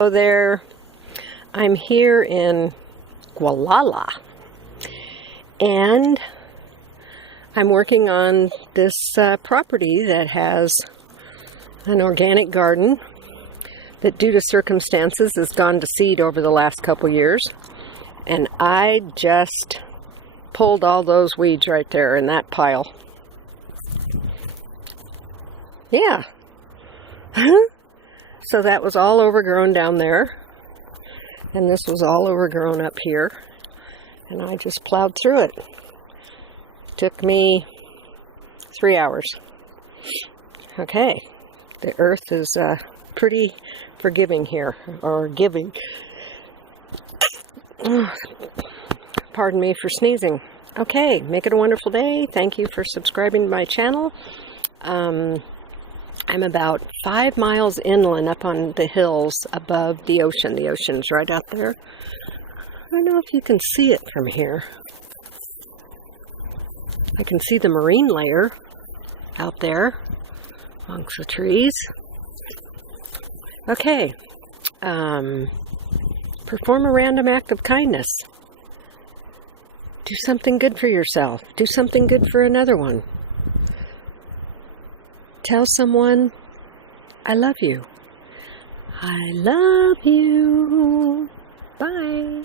Hello there. I'm here in Gualala, and I'm working on this property that has an organic garden that, due to circumstances, has gone to seed over the last couple years. And I just pulled all those weeds right there in that pile. Yeah. So that was all overgrown down there, and this was all overgrown up here, and I just plowed through it. Took me 3 hours. Okay, the earth is pretty forgiving here, or giving. Pardon me for sneezing. Okay, make it a wonderful day. Thank you for subscribing to my channel. I'm about 5 miles inland up on the hills above the ocean. The ocean's right out there. I don't know if you can see it from here. I can see the marine layer out there amongst the trees. Okay. Perform a random act of kindness. Do something good for yourself. Do something good for another one. Tell someone, I love you. I love you. Bye.